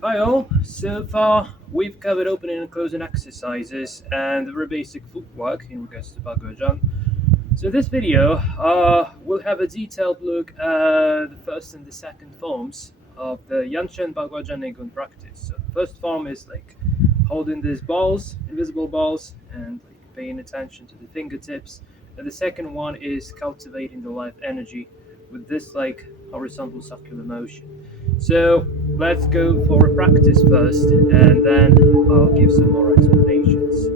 Hi all, so far we've covered opening and closing exercises and the very basic footwork in regards to baguazhang. So this video will have a detailed look at the first and the second forms of the Yangsheng baguazhang neigong practice. So the first form is like holding these balls, invisible balls, and like paying attention to the fingertips. And the second one is cultivating the life energy with this like horizontal circular motion. So let's go for a practice first, and then I'll give some more explanations.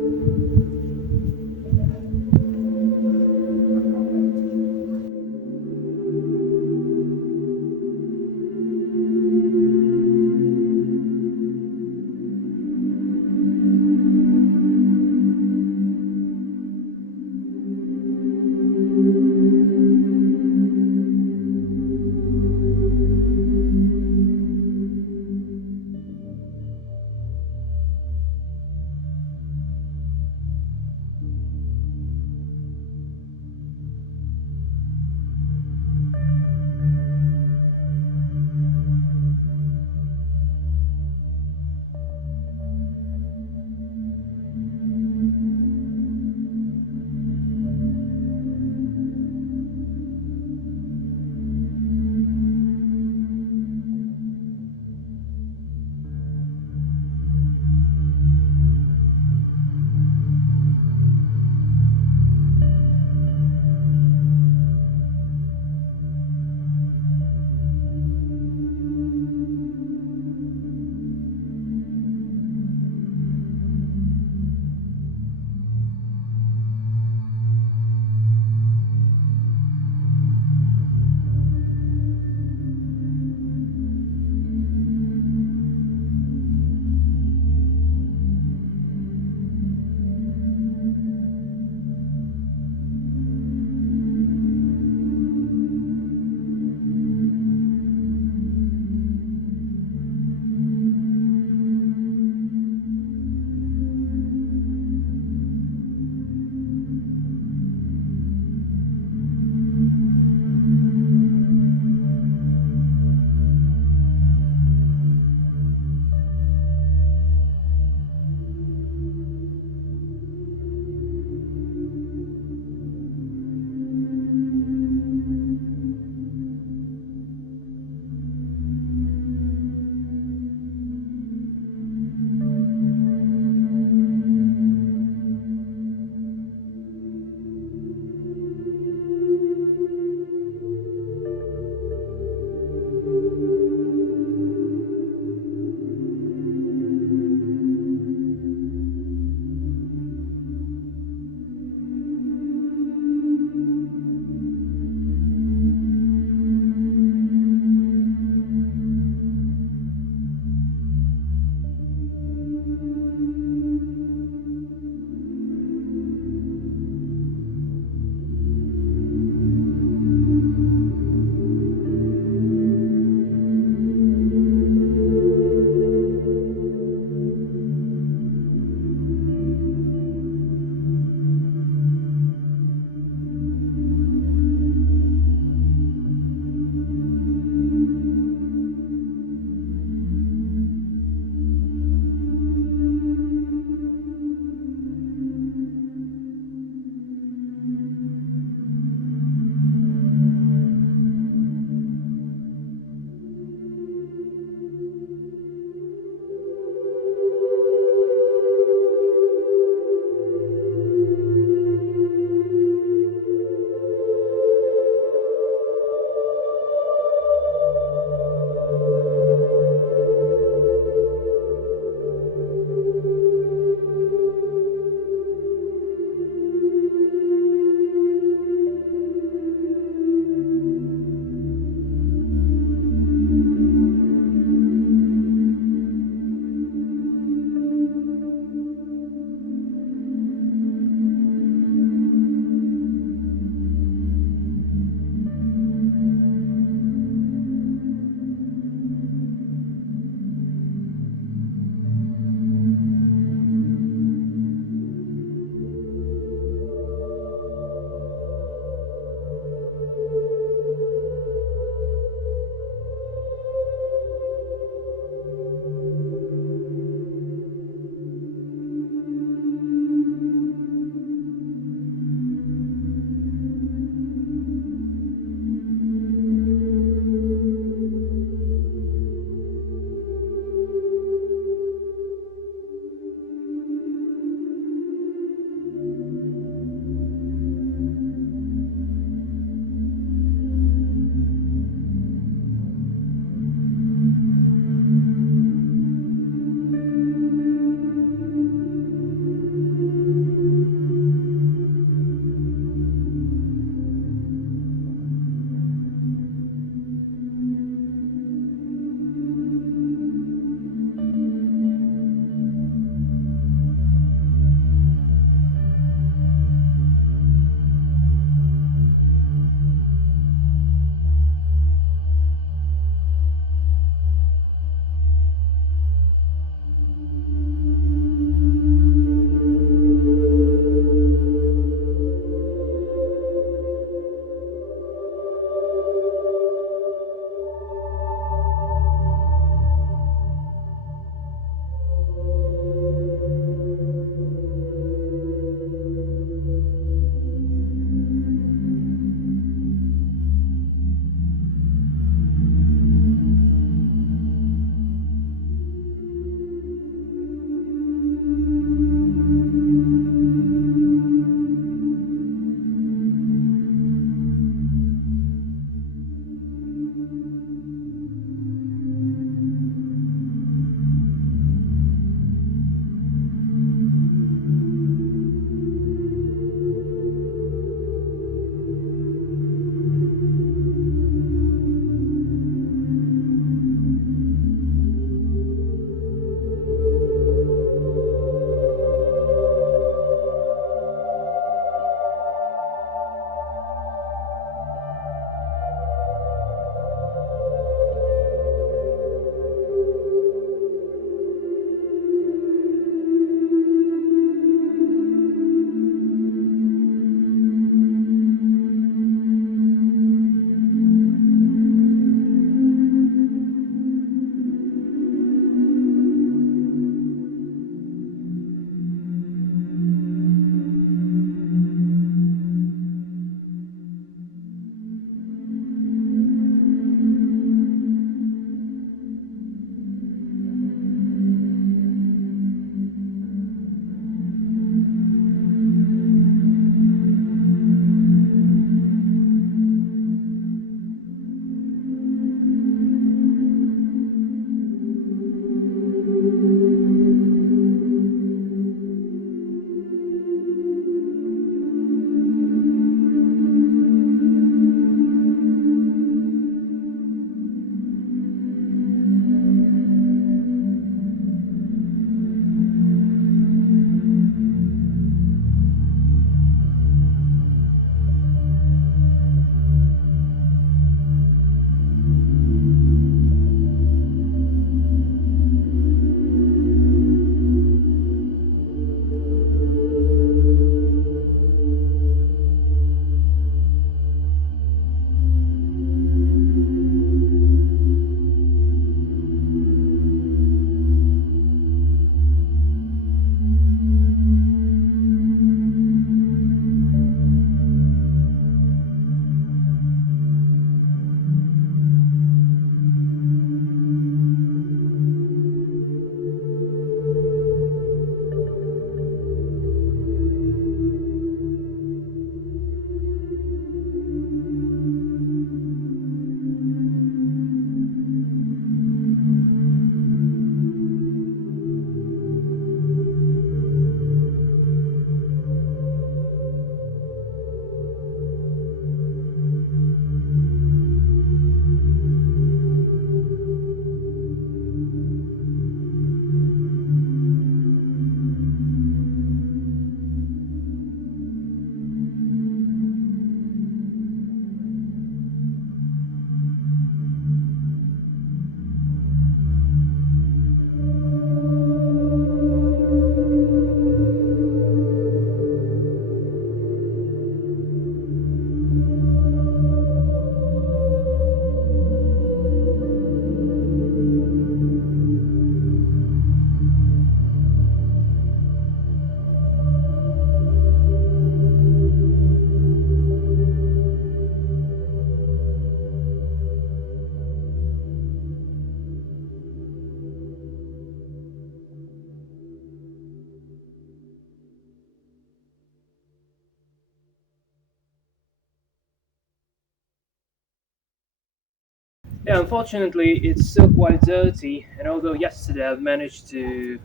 Yeah, unfortunately, it's still quite dirty. And although yesterday I've managed to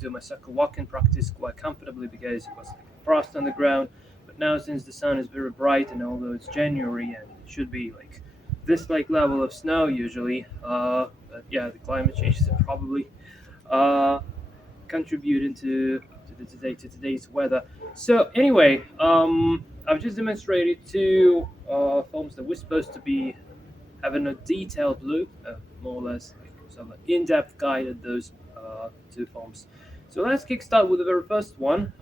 do my circle walking practice quite comfortably because it was frost on the ground, but now since the sun is very bright and although it's January and it should be this level of snow usually, but yeah, the climate changes are probably uh, contributing to today's weather. So anyway, I've just demonstrated two films that we're supposed to be having a detailed look, more or less some in-depth guide at those two forms. So let's kickstart with the very first one.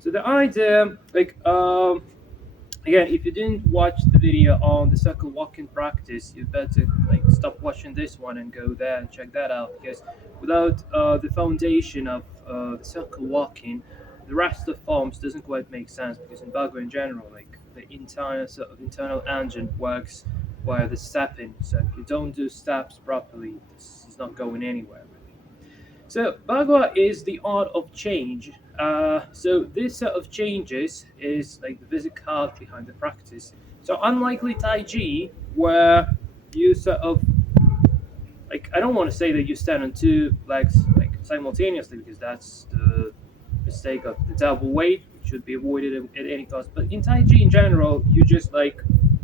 So the idea, again, if you didn't watch the video on the circle walking practice, you better stop watching this one and go there and check that out because without the foundation of the circle walking, the rest of forms doesn't quite make sense because in Bago in general, the entire sort of internal engine works via the stepping. So if you don't do steps properly, this is not going anywhere. So Bagua is the art of change. So this set of changes is like the basic art behind the practice. So unlikely Tai Chi, where you sort of I don't want to say that you stand on two legs simultaneously because that's the mistake of the double weight, which should be avoided at any cost. But in Tai Chi in general, you just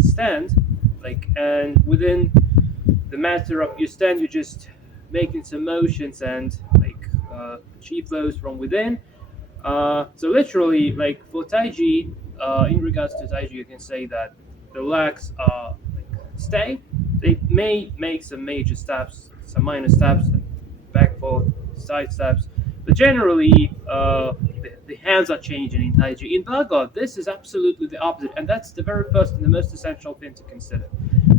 stand and within the matter of you stand, you just making some motions and achieve those from within. So literally, for Taiji, in regards to Taiji, you can say that the legs are stay. They may make some major steps, some minor steps, like back, forth, side steps, but generally, the hands are changing in Taiji. In Bagua, this is absolutely the opposite, and that's the very first and the most essential thing to consider.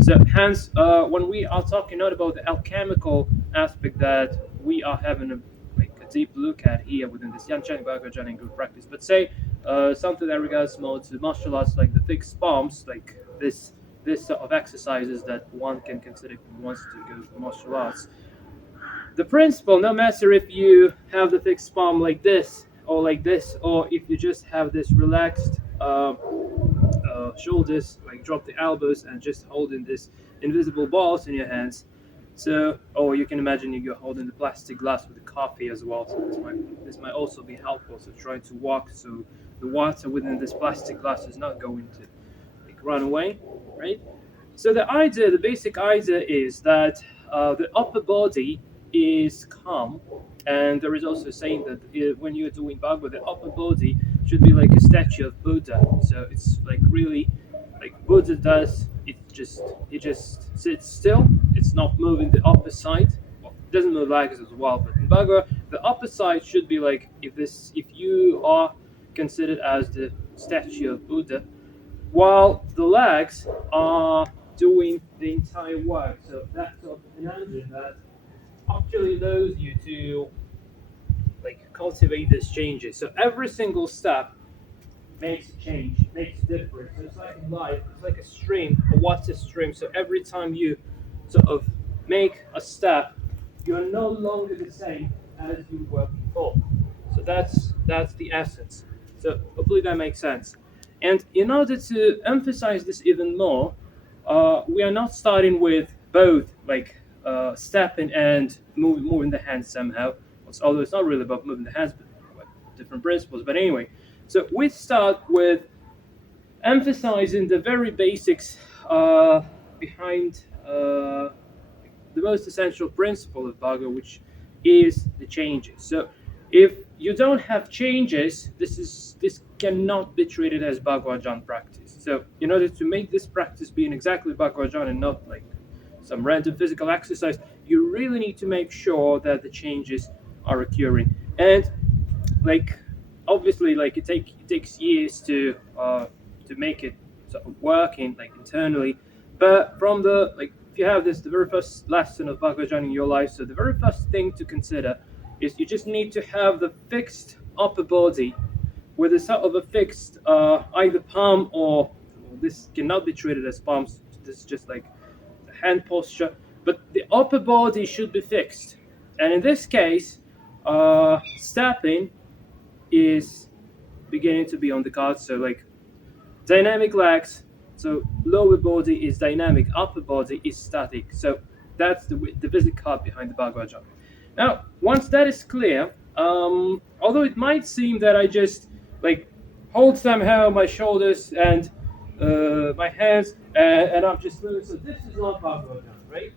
So, hence, when we are talking not about the alchemical aspect that we are having a deep look at here within this Yangsheng baguazhang and group practice, but say something that regards more to martial arts, like the fixed palms, like this sort of exercises that one can consider if one wants to go for martial arts. The principle, no matter if you have the fixed palm like this or like this, or if you just have this relaxed shoulders, like drop the elbows and just holding this invisible balls in your hands. So, or you can imagine you're holding the plastic glass with the coffee as well. So this might also be helpful. So try to walk so the water within this plastic glass is not going to run away, right? So the basic idea is that the upper body is calm, and there is also a saying that when you're doing Bhagavad, the upper body should be like a statue of Buddha. So it's really like Buddha does. It just sits still. It's not moving the upper side. Well, it doesn't move legs as well, but in Bhagavad, the upper side should be like if you are considered as the statue of Buddha, while the legs are doing the entire work. So that's sort of an engine that actually allows you to cultivate these changes. So every single step makes a change, makes a difference. So it's like life, it's like a stream, a water stream. So every time you sort of make a step, you're no longer the same as you were before. So that's the essence. So hopefully that makes sense. And in order to emphasize this even more, we are not starting with both stepping and moving the hands somehow. Although it's not really about moving the hands, but different principles. But anyway, so we start with emphasizing the very basics behind the most essential principle of Bago, which is the changes. So if you don't have changes, this cannot be treated as baguazhang practice. So in order to make this practice being exactly baguazhang and not like some random physical exercise, you really need to make sure that the changes are occurring. And like obviously it takes years to make it sort of working internally, but from the if you have this the very first lesson of baguazhang in your life, so the very first thing to consider is you just need to have the fixed upper body with a sort of a fixed either palm or this cannot be treated as palms, this is just like the hand posture, but the upper body should be fixed. And in this case, stepping is beginning to be on the cards. So dynamic legs, So lower body is dynamic, upper body is static. So that's the basic card behind the baguazhang. Now, once that is clear, although it might seem that I just like hold somehow my shoulders and my hands, and I'm just moving. So this is not baguazhang, right?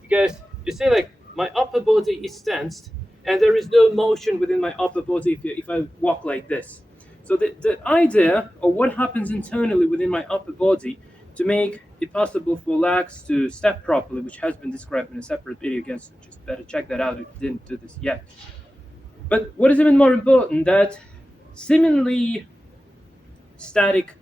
Because you see, like my upper body is tensed, and there is no motion within my upper body if I walk like this. So the idea of what happens internally within my upper body to make it possible for legs to step properly, which has been described in a separate video again, so just better check that out if you didn't do this yet. But what is even more important, that seemingly static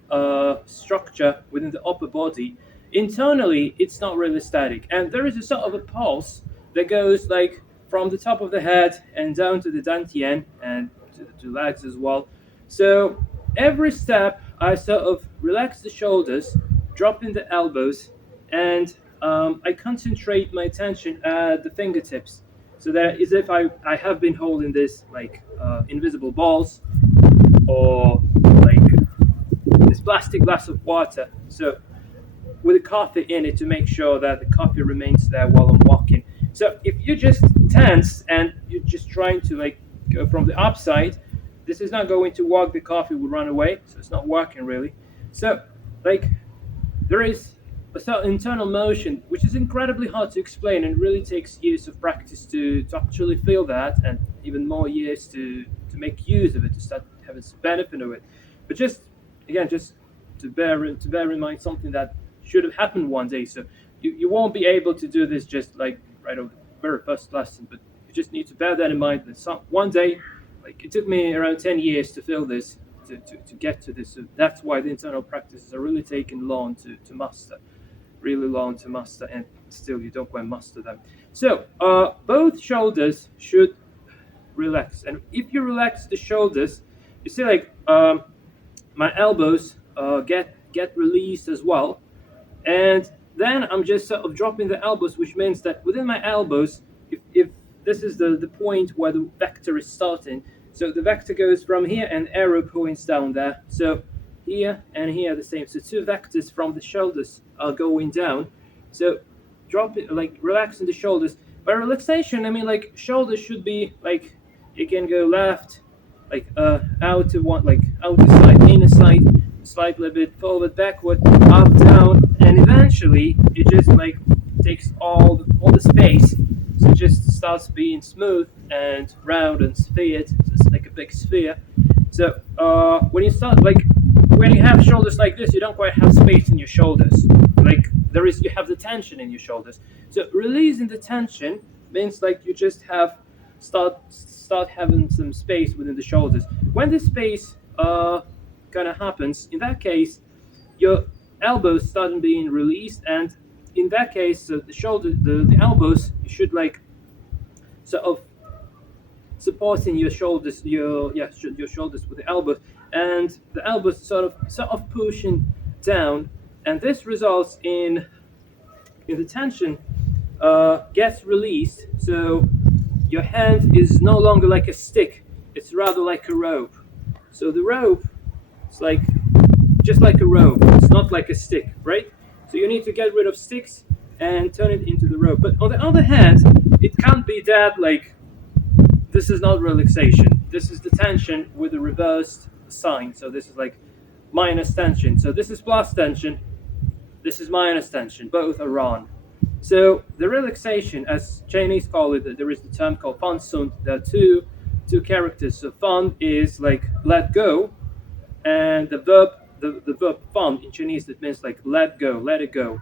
structure within the upper body, internally it's not really static, and there is a sort of a pulse that goes like from the top of the head and down to the dantian and to legs as well. So every step I sort of relax the shoulders, drop in the elbows, and I concentrate my attention at the fingertips, so that is if I have been holding this like invisible balls, or like this plastic glass of water, so with a coffee in it, to make sure that the coffee remains there while I'm walking. So if you're just tense and you're just trying to like go from the upside, this is not going to work. The coffee will run away, so it's not working really. So like there is a certain internal motion which is incredibly hard to explain, and really takes years of practice to actually feel that, and even more years to make use of it, to start having some benefit of it. But just again, just to bear in mind something that should have happened one day. So you won't be able to do this just like right over the very first lesson, but you just need to bear that in mind, that one day, like it took me around 10 years to feel this, to get to this. So that's why the internal practices are really taking long to master, really long to master, and still you don't quite master them. So both shoulders should relax, and if you relax the shoulders, you see like my elbows get released as well, and then I'm just sort of dropping the elbows, which means that within my elbows, if this is the point where the vector is starting, so the vector goes from here and arrow points down there. So here and here the same. So two vectors from the shoulders are going down. So drop it, like relaxing the shoulders. By relaxation, I mean like shoulders should be like, it can go left, like outer one, like outer side, inner side, slightly a bit forward, backward, up, down, and eventually it just like takes all the space. So it just starts being smooth and round and sphered. So it's like a big sphere. So when you have shoulders like this, you don't quite have space in your shoulders. Like you have the tension in your shoulders. So releasing the tension means like you just have start having some space within the shoulders. When this space kind of happens, in that case, your elbows start being released, and in that case, the elbows, you should like sort of supporting your shoulders, your shoulders with the elbows, and the elbows sort of pushing down, and this results in the tension gets released. So your hand is no longer like a stick; it's rather like a rope. So the rope, it's like just like a rope. It's not like a stick, right? So you need to get rid of sticks and turn it into the rope. But on the other hand, it can't be that like, this is not relaxation. This is the tension with the reversed sign. So this is like minus tension. So this is plus tension. This is minus tension. Both are on. So the relaxation, as Chinese call it, there is the term called fan sun. There are two characters. So fan is like let go, and the verb fan in Chinese, that means like let go, let it go.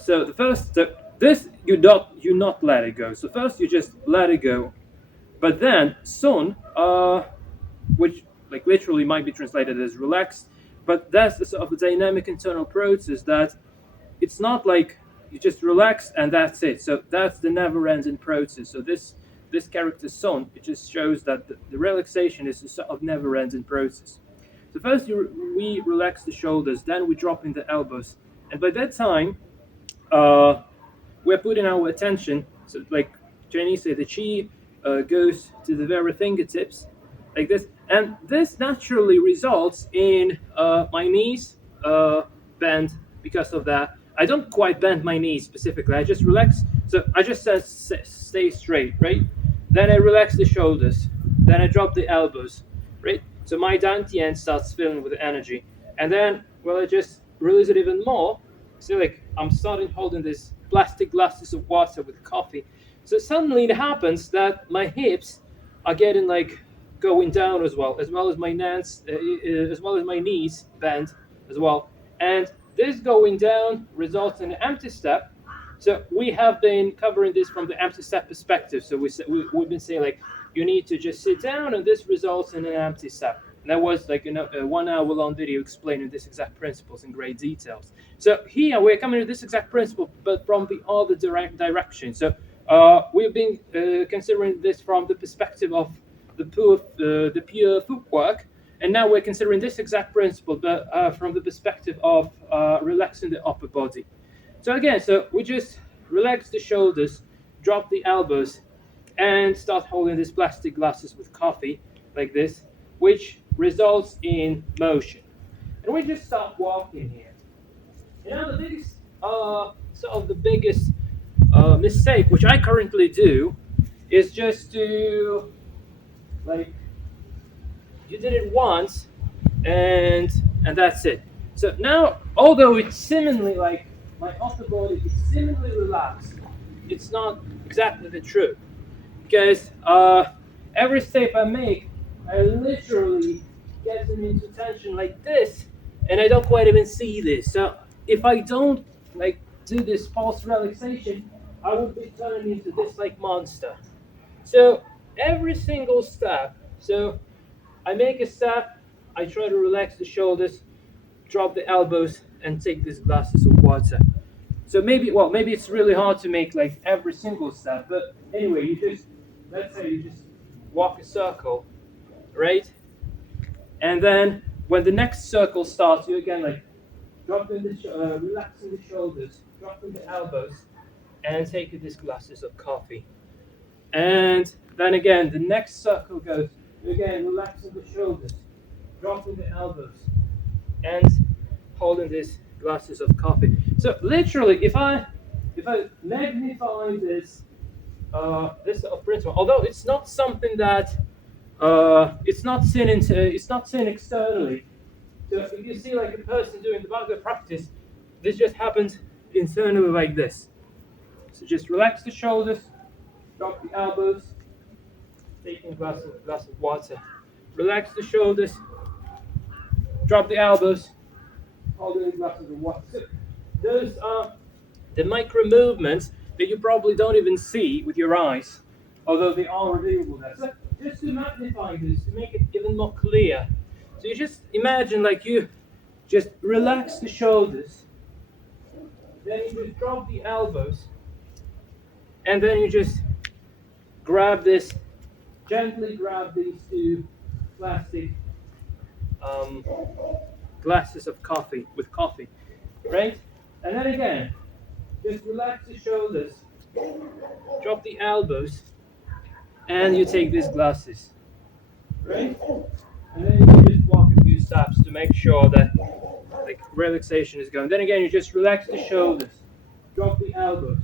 So the first step, this you not let it go. So first you just let it go, but then sun, which like literally might be translated as relaxed, but that's the sort of a dynamic internal process that it's not like you just relax and that's it. So that's the never-ending process. So this character sun, it just shows that the relaxation is a sort of never-ending process. So first we relax the shoulders, then we drop in the elbows, and by that time we're putting our attention. So like Chinese say, the chi goes to the very fingertips, like this, and this naturally results in my knees bend because of that. I don't quite bend my knees specifically. I just relax. So I just stay straight, right? Then I relax the shoulders. Then I drop the elbows, right? So my dantian starts filling with energy. And then, well, I just release it even more. So like I'm starting holding this plastic glasses of water with coffee. So suddenly it happens that my hips are getting like going down as well as my as well as my knees bend as well. And this going down results in an empty step. So we have been covering this from the empty step perspective. So we've been saying like you need to just sit down, and this results in an empty step. And that was like a 1 hour long video explaining this exact principles in great details. So here we're coming to this exact principle, but from the other direction. So we've been considering this from the perspective of the pure footwork, and now we're considering this exact principle, but from the perspective of relaxing the upper body. So again, so we just relax the shoulders, drop the elbows, and start holding these plastic glasses with coffee like this, which results in motion. And we just start walking here. You know, the biggest, sort of the biggest mistake, which I currently do, is just to like you did it once, and that's it. So now, although it's seemingly like my upper body is seemingly relaxed, it's not exactly the truth, because every step I make, I literally get them into tension like this, and I don't quite even see this. So if I don't like do this pulse relaxation, I would be turning into this like monster. So every single step, so I make a step, I try to relax the shoulders, drop the elbows, and take these glasses of water. So maybe it's really hard to make like every single step, but anyway, let's say you just walk a circle, right? And then when the next circle starts, you again like relaxing the shoulders, dropping the elbows, and taking these glasses of coffee. And then again, the next circle goes, again, relaxing the shoulders, dropping the elbows, and holding these glasses of coffee. So literally, if I magnify this sort of principle, although it's not something that it's not seen externally. So if you see like a person doing the Bhagavad practice, this just happens internally like this. So just relax the shoulders, drop the elbows, taking a glass of water. Relax the shoulders, drop the elbows, holding a glass of water. So those are the micro movements that you probably don't even see with your eyes, although they are revealable there. So just to magnify this, to make it even more clear. So you just imagine like you just relax the shoulders, then you just drop the elbows, and then you just gently grab these two plastic glasses of coffee with coffee, right? And then again, just relax the shoulders, drop the elbows, and you take these glasses, right? And then you just walk a few steps to make sure that like relaxation is going. Then again, you just relax the shoulders, drop the elbows,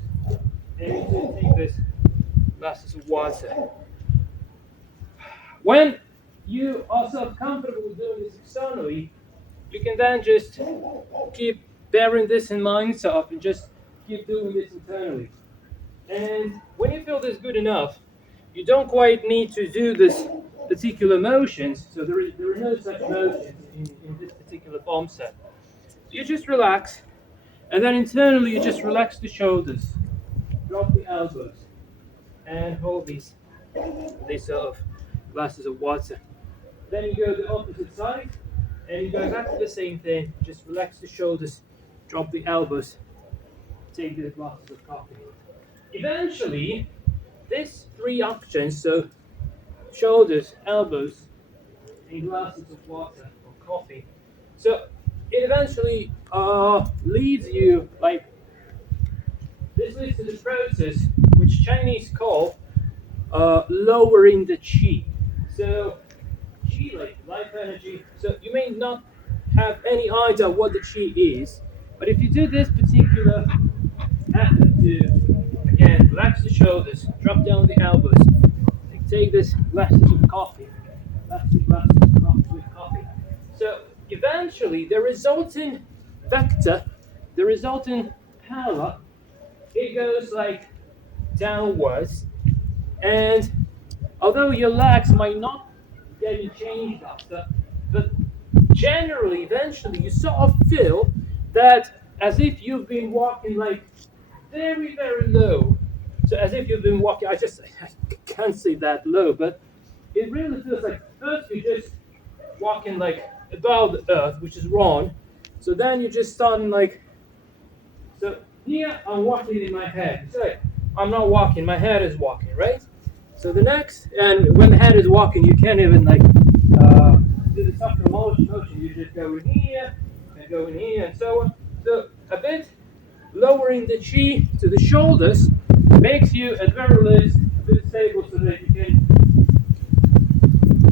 and you take this glasses of water. When you are so comfortable with doing this externally, you can then just keep bearing this in mind and just keep doing this internally. And when you feel this good enough, you don't quite need to do this particular motions. So there are no such motions in this particular form set. So you just relax, and then internally you just relax the shoulders, drop the elbows, and hold these sort of glasses of water. Then you go the opposite side, and you go exactly the same thing. Just relax the shoulders, drop the elbows, take the glasses of coffee. Eventually, these three actions, so shoulders, elbows, and glasses of water or coffee, so it eventually leads you like this leads to the process which Chinese call lowering the qi. So qi, like life energy. So you may not have any idea what the qi is, But if you do this particular method to, again, relax the shoulders, drop down the elbows, like take this glasses of coffee, glasses of coffee with coffee. So eventually the resulting vector, the resulting power, it goes like downwards, and although your legs might not get changed after, but generally, eventually, you sort of feel that as if you've been walking like very, very low. So as if you've been walking, I can't say that low, but it really feels like first you're just walking like above the earth, which is wrong. So then you're just starting like, so here I'm walking in my head. So I'm not walking, my head is walking, right? So the next, and when the head is walking, you can't even like do the soccer motion. You just go in here and go in here and so on. So a bit lowering the chi to the shoulders makes you at very least a bit stable so that you can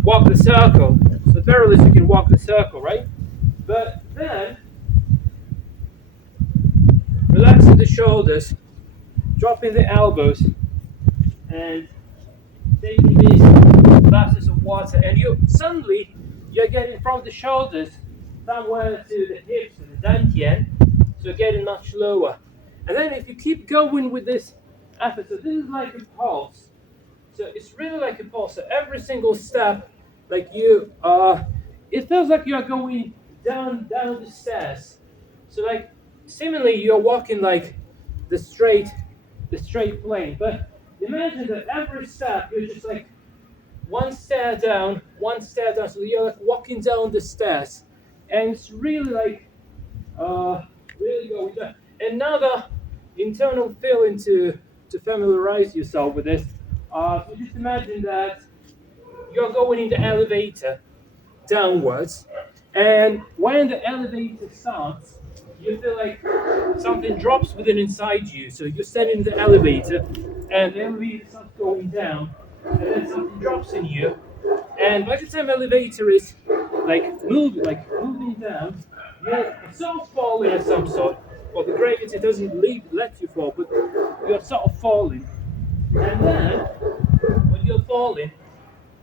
walk the circle. So at very least you can walk the circle, right? But then relaxing the shoulders, dropping the elbows, and taking these glasses of water, and you're getting from the shoulders somewhere to the hips and the dantian, so getting much lower. And then if you keep going with this effort, so this is like a pulse. So it's really like a pulse. So every single step, like it feels like you're going down the stairs. So like seemingly you're walking like the straight plane. But imagine that every step you're just like one stair down, so you're like walking down the stairs. And it's really like really going down. Another internal feeling to familiarize yourself with this. So just imagine that you're going in the elevator downwards, and when the elevator starts, you feel like something drops within inside you. So you're standing in the elevator, and the elevator starts going down, and then something drops in you. And by the time the elevator is moving down, you're sort of falling of some sort. Well, the gravity doesn't let you fall, but you're sort of falling. And then, when you're falling,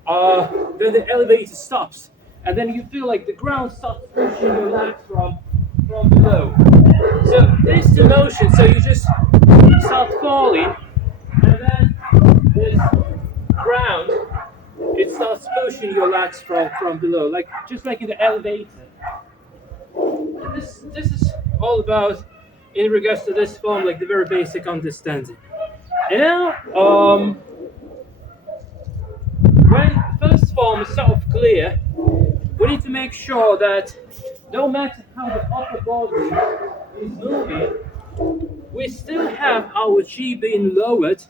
then the elevator stops, and then you feel like the ground starts pushing your legs from below. So this the motion. So you just start falling, and then this ground it starts pushing your legs from below, like just like in the elevator. And this is all about in regards to this form, like the very basic understanding. And now, when the first form is sort of clear, we need to make sure that no matter how the upper body is moving, we still have our chi being lowered,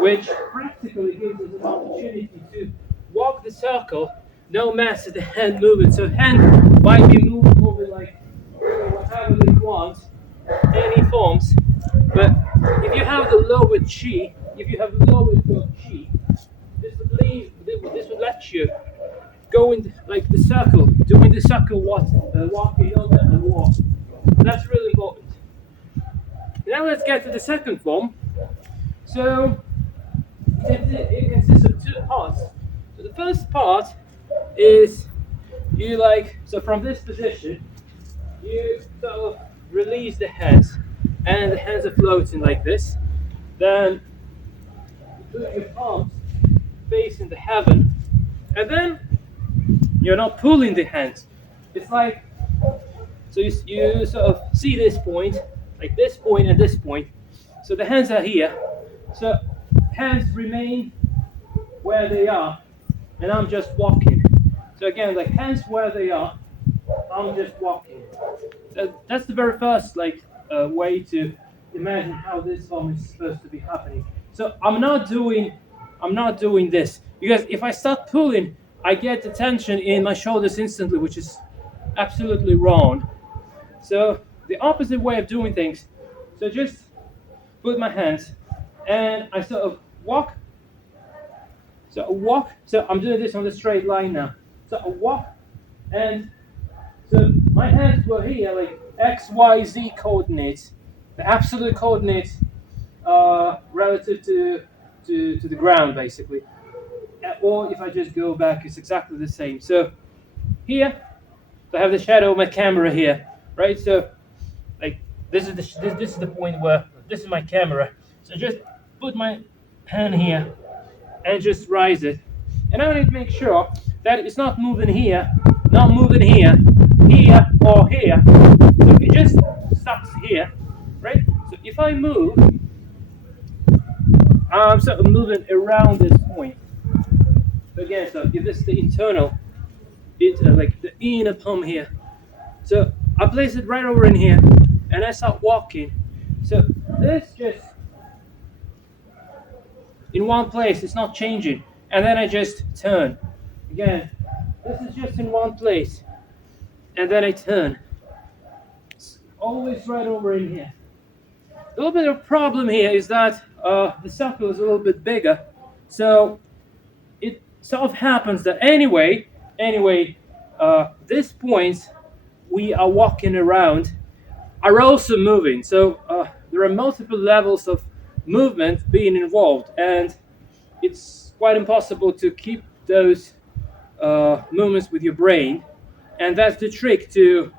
which practically gives us an opportunity to walk the circle no matter the hand movement. So hand might be moving like whatever they want, any forms, but if you have the lower chi, if you have lowered your chi, this would let you go in like the circle, doing the circle walking on and walk. That's really important. Now let's get to the second form. So it consists of two parts. So the first part is so from this position, you sort of release the hands, and the hands are floating like this. Then you put your palms facing the heaven, and then you're not pulling the hands. It's like, so you sort of see this point, like this point and this point. So the hands are here. So hands remain where they are, and I'm just walking. So again, like hands where they are, I'm just walking. So that's the very first way to imagine how this form is supposed to be happening. So I'm not doing this, because if I start pulling, I get the tension in my shoulders instantly, which is absolutely wrong. So the opposite way of doing things. So just put my hands, and I sort of walk. So I walk. So I'm doing this on the straight line now. So I walk, and so my hands were here, like X, Y, Z coordinates, the absolute coordinates relative to the ground, basically. Or if I just go back, it's exactly the same. So here, I have the shadow of my camera here, right? So like this is this is the point where this is my camera. So just put my hand here and just rise it. And I need to make sure that it's not moving here, not moving here, here, or here. So it just stops here, right? So if I move, I'm sort of moving around this point. So again, so if this is the internal, like the inner palm here. So I place it right over in here, and I start walking. So this just in one place, it's not changing. And then I just turn. Again, this is just in one place. And then I turn. It's always right over in here. A little bit of problem here is that the circle is a little bit bigger. So it sort of happens that anyway, these points we are walking around are also moving. So there are multiple levels of movement being involved, and it's quite impossible to keep those movements with your brain. And that's the trick, to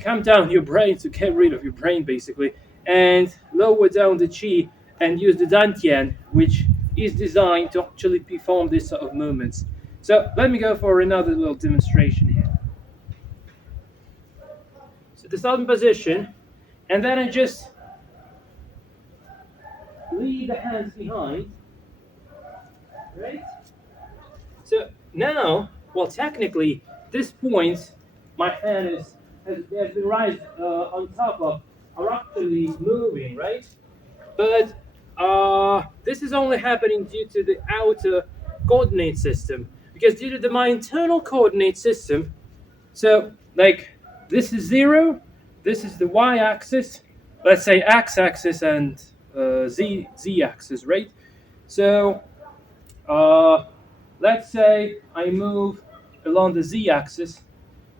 calm down your brain, to get rid of your brain basically, and lower down the chi and use the dantian, which is designed to actually perform this sort of movements. So let me go for another little demonstration here. So the starting position, and then I just leave the hands behind, right? So now, well, technically, this point, my hand has been raised on top of, are actually moving, right? But this is only happening due to the outer coordinate system, because due to my internal coordinate system, so like this is 0, this is the y-axis, let's say x-axis and z-axis, right? So let's say I move along the z-axis.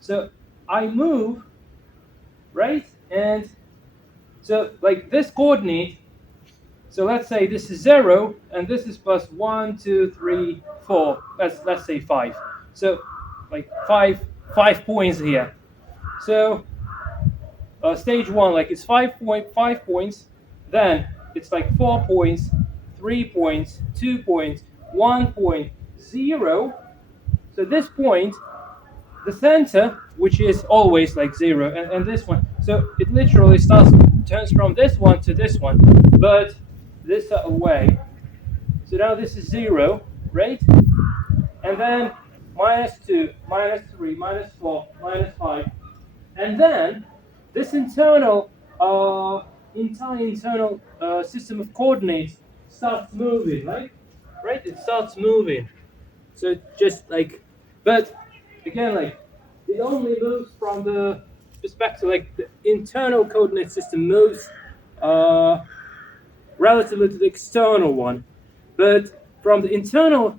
So I move, right? And so like this coordinate, so let's say this is 0, and this is plus 1, 2, 3, 4. Let's say 5. So like five points here. So stage 1, like it's 5 points. Then it's like 4 points, 3 points, 2 points, 1 point, 0. So this point, the center, which is always like 0, and this one. So it literally turns from this one to this one, but this way. So now this is 0, right? And then -2, -3, -4, -5, and then this internal internal system of coordinates starts moving, right? Right? It starts moving. So just like, but again, like it only moves from the perspective, like the internal coordinate system moves relatively to the external one, but from the internal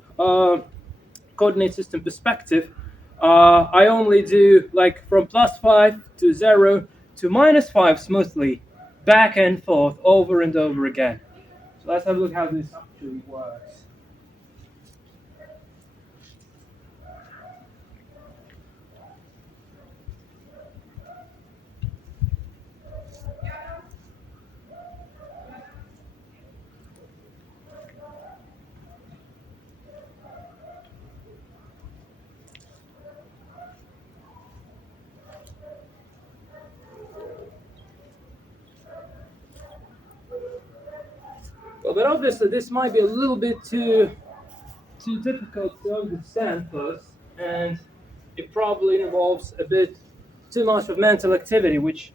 coordinate system perspective, I only do like from +5 to 0 to -5 smoothly, back and forth, over and over again. So let's have a look how this actually works. Well, but obviously this might be a little bit too difficult to understand first, and it probably involves a bit too much of mental activity, which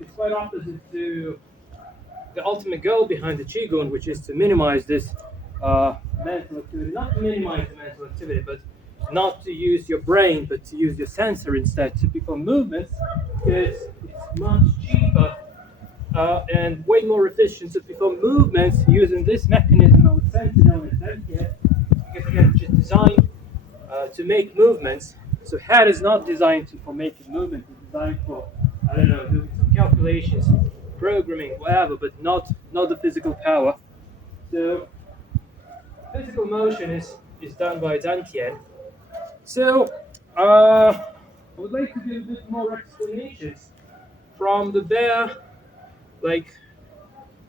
is quite opposite to the ultimate goal behind the Qigong, which is to minimize this mental activity. Not to minimize the mental activity, but not to use your brain, but to use your sensor instead to perform movements, because it's much cheaper and way more efficient to perform movements using this mechanism of sensor known as dantian, because again, it's just designed to make movements. So head is not designed for making movements, it's designed for I don't know, doing some calculations, programming, whatever, but not the physical power. So physical motion is done by Dantian. So I would like to give a bit more explanations from the bare, like,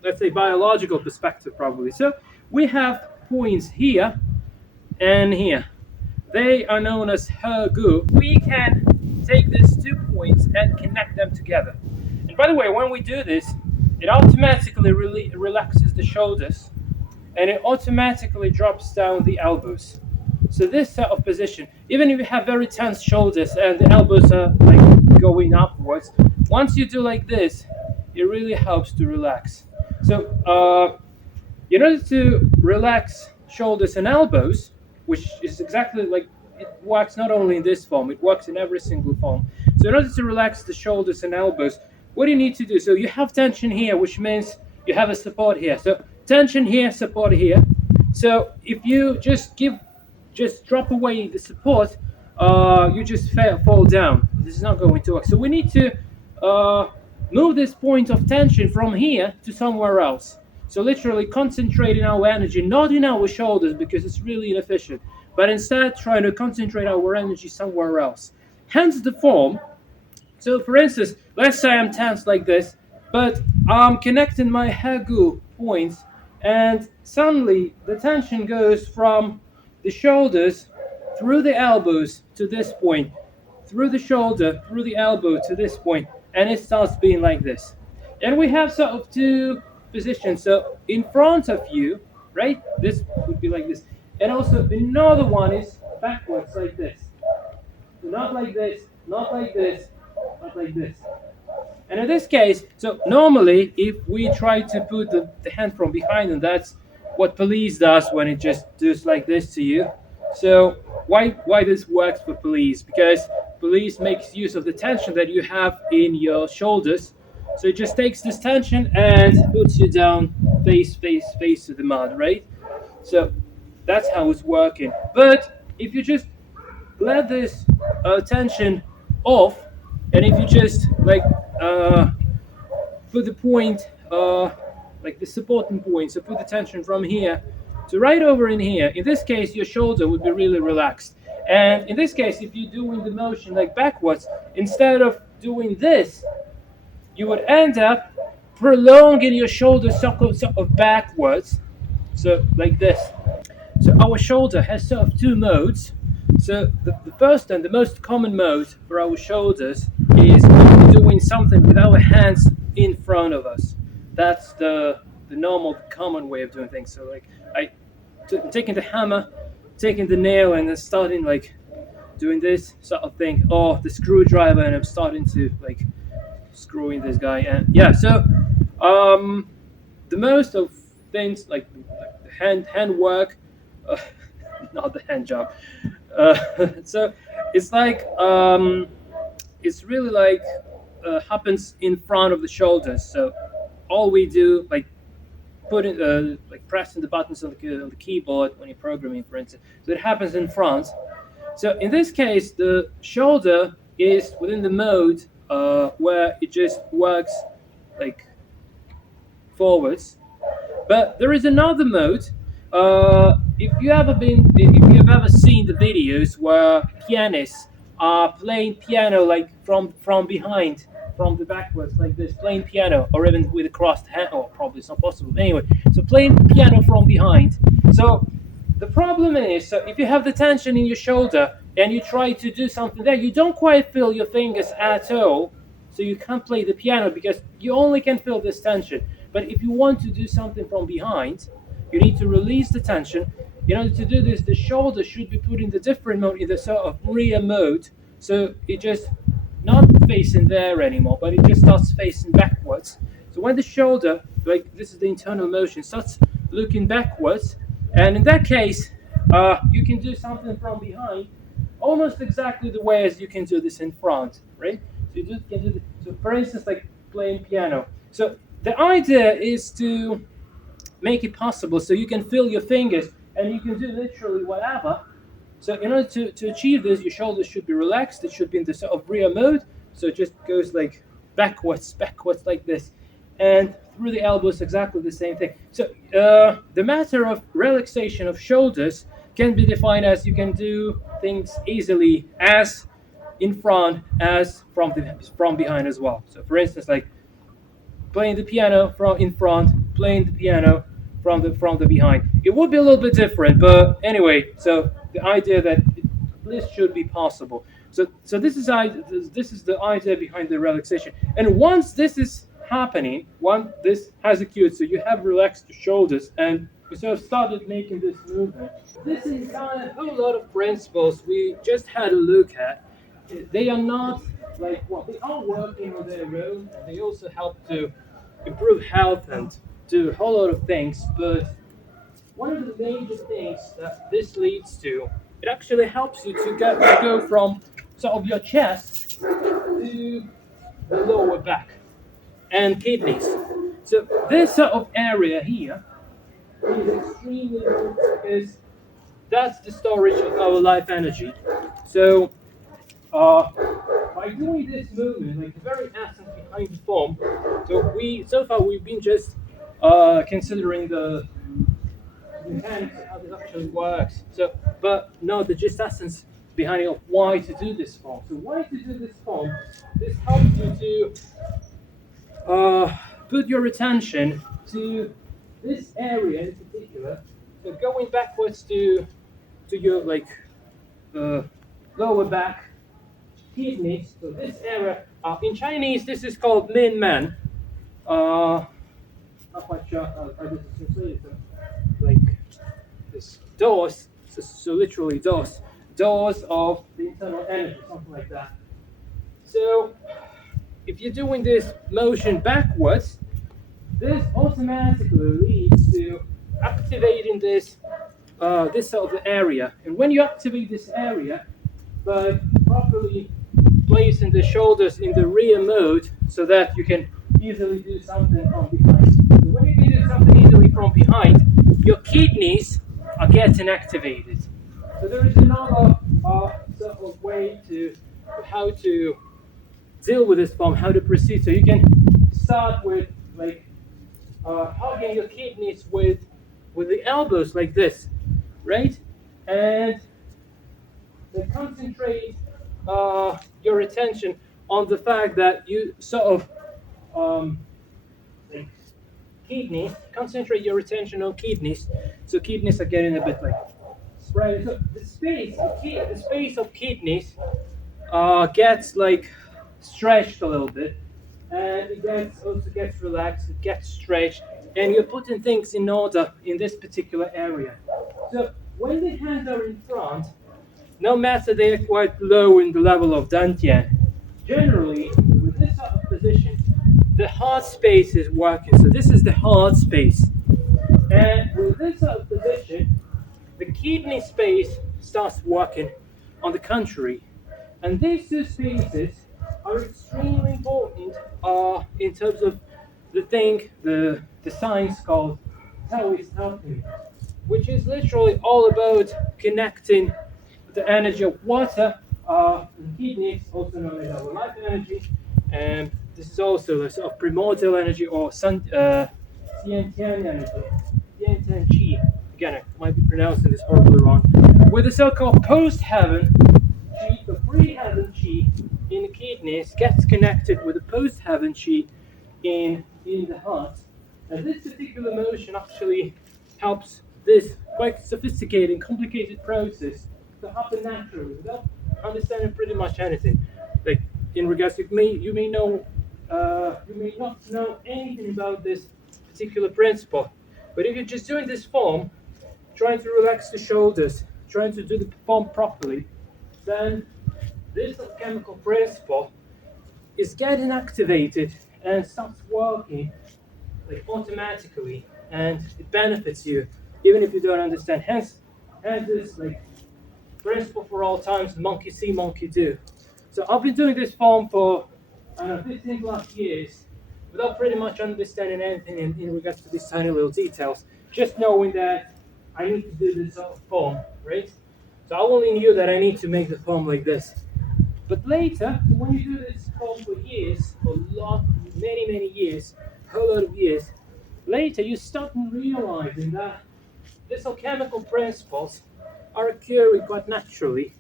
let's say, biological perspective, probably. So we have points here and here. They are known as hergu. We can take these 2 points and connect them together. And by the way, when we do this, it automatically relaxes the shoulders and it automatically drops down the elbows. So this sort of position, even if you have very tense shoulders and the elbows are like going upwards, once you do like this, it really helps to relax. So in order to relax shoulders and elbows, which is exactly like it works not only in this form, it works in every single form. So in order to relax the shoulders and elbows, what do you need to do? So you have tension here, which means you have a support here. So tension here, support here. So if you just drop away the support, you just fall down. This is not going to work. So we need to move this point of tension from here to somewhere else. So literally concentrating our energy not in our shoulders because it's really inefficient, but instead trying to concentrate our energy somewhere else. Hence the form. So for instance, let's say I'm tense like this, but I'm connecting my hagu points, and suddenly the tension goes from the shoulders through the elbows to this point, through the shoulder, through the elbow to this point, and it starts being like this. And we have sort of two positions. So in front of you, right? This would be like this. And also another one is backwards like this. So not like this, not like this, not like this. And in this case, so normally if we try to put the hand from behind, and that's what police does when it just does like this to you. So why this works for police? Because police makes use of the tension that you have in your shoulders. So it just takes this tension and puts you down face to the mud, right? So that's how it's working. But if you just let this tension off, and if you just like put the point, like the supporting point, so put the tension from here to right over in here. In this case, your shoulder would be really relaxed. And in this case, if you're doing the motion like backwards, instead of doing this, you would end up prolonging your shoulder sort of backwards, so like this. So our shoulder has sort of two modes. So the first and the most common mode for our shoulders is doing something with our hands in front of us. That's the normal, common way of doing things. So like taking the hammer, taking the nail, and then starting like doing this sort of thing, or the screwdriver, and I'm starting to like screwing this guy. And yeah, so the most of things like the hand work, not the hand job. So it's like it's really like happens in front of the shoulders. So all we do, like putting like pressing the buttons on the keyboard when you're programming, for instance. So it happens in front. So in this case, the shoulder is within the mode where it just works like forwards. But there is another mode. If you have ever seen the videos where pianists are playing piano like from behind, from the backwards like this, playing piano, or even with a crossed hand, or probably it's not possible. Anyway, so playing piano from behind. So the problem is, so if you have the tension in your shoulder and you try to do something there, you don't quite feel your fingers at all. So you can't play the piano because you only can feel this tension. But if you want to do something from behind, you need to release the tension. In order to do this, the shoulder should be put in the different mode, in the sort of rear mode. So it just not facing there anymore, but it just starts facing backwards. So when the shoulder, like this is the internal motion, starts looking backwards, and in that case, you can do something from behind, almost exactly the way as you can do this in front, right? So you can do this. So for instance, like playing piano. So the idea is to make it possible so you can feel your fingers and you can do literally whatever. So in order to achieve this, your shoulders should be relaxed. It should be in the sort of rear mode. So it just goes like backwards like this, and through the elbows exactly the same thing. So the matter of relaxation of shoulders can be defined as you can do things easily as in front as from behind as well. So for instance, like playing the piano from in front, playing the piano from the behind. It would be a little bit different, but anyway. So the idea that this should be possible. So this is the idea behind the relaxation. And once this is happening, once this has occurred, so you have relaxed your shoulders and you sort of started making this movement. This is kind of a whole lot of principles we just had a look at. They are not like what they are working on their own, and they also help to improve health and do a whole lot of things. But one of the major things that this leads to, it actually helps you to go from sort of your chest to the lower back and kidneys. So this sort of area here is extremely important because that's the storage of our life energy. So by doing this movement, like the very essence behind the form, so far we've been just considering the mechanics of how this actually works. So, but no, the just essence behind it of why to do this form. So why to do this form? This helps you to put your attention to this area in particular. So going backwards to your like lower back, kidneys. So this area, in Chinese, this is called Min Man. Not quite sure how this is translated. So, like this doors, so literally doors of the internal energy, something like that. So if you're doing this motion backwards, this automatically leads to activating this sort of area. And when you activate this area by properly placing the shoulders in the rear mode, so that you can easily do something from behind. So when you can do something easily from behind, your kidneys are getting activated. So there is another sort of way to how to deal with this form, how to proceed. So you can start with like hugging your kidneys with the elbows like this, right? And then concentrate your attention on the fact that you sort of like kidneys. Concentrate your attention on kidneys. So kidneys are getting a bit like spread. So the space of kidneys gets like stretched a little bit, and it also gets relaxed. It gets stretched, and you're putting things in order in this particular area. So when the hands are in front, no matter they are quite low in the level of dantian, generally with this sort of position, the heart space is working. So this is the heart space, and with this sort of position, the kidney space starts working on the contrary. And these two spaces are extremely important in terms of the science called Taoist alchemy, which is literally all about connecting the energy of water and kidneys, also known as our life energy, and this is also the sort of primordial energy or Tian energy, Tian Qi. Again, I might be pronouncing this horribly wrong. With the so-called post-heaven Qi, the pre-heaven Qi in the kidneys gets connected with the post-heaven Qi in the heart. And this particular motion actually helps this quite sophisticated and complicated process to happen naturally without understanding pretty much anything. Like in regards to you may not know anything about this particular principle, but if you're just doing this form, trying to relax the shoulders, trying to do the form properly, then this chemical principle is getting activated and starts working like automatically, and it benefits you even if you don't understand. Hence this like principle for all times, monkey see, monkey do. So I've been doing this form for 15 plus years without pretty much understanding anything in regards to these tiny little details, just knowing that I need to do this sort of form, right? So I only knew that I need to make the form like this. But later, when you do this code for years, for many years, a whole lot of years, later you start realizing that these alchemical principles are occurring quite naturally,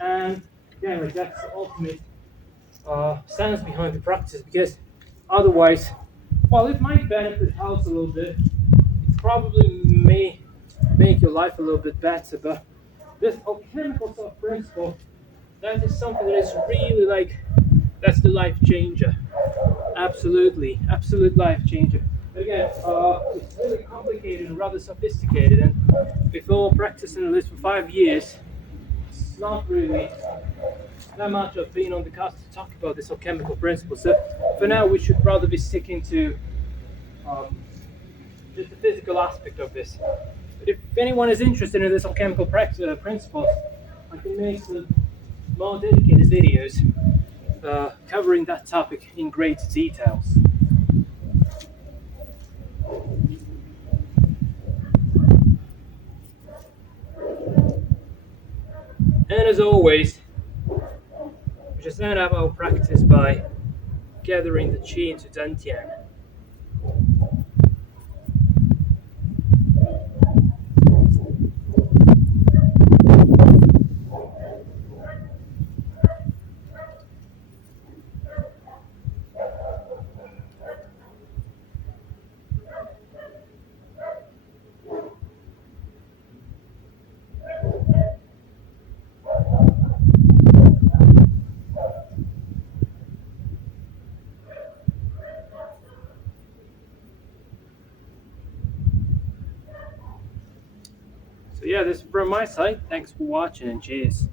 and yeah, like that's the ultimate sense behind the practice. Because otherwise, while it might benefit health a little bit, it probably may make your life a little bit better. But this alchemical sort of principle, that is something that is really like that's the life changer. Absolutely, absolute life changer. Again, it's really complicated and rather sophisticated, and before practicing this for 5 years, it's not really that much of being on the cusp to talk about this alchemical principle. So for now, we should rather be sticking to um, just the physical aspect of this. But if anyone is interested in this alchemical principles, I can make some more dedicated videos covering that topic in great details. And as always, we just end up our practice by gathering the qi into dantian. So yeah, this is from my side. Thanks for watching and cheers.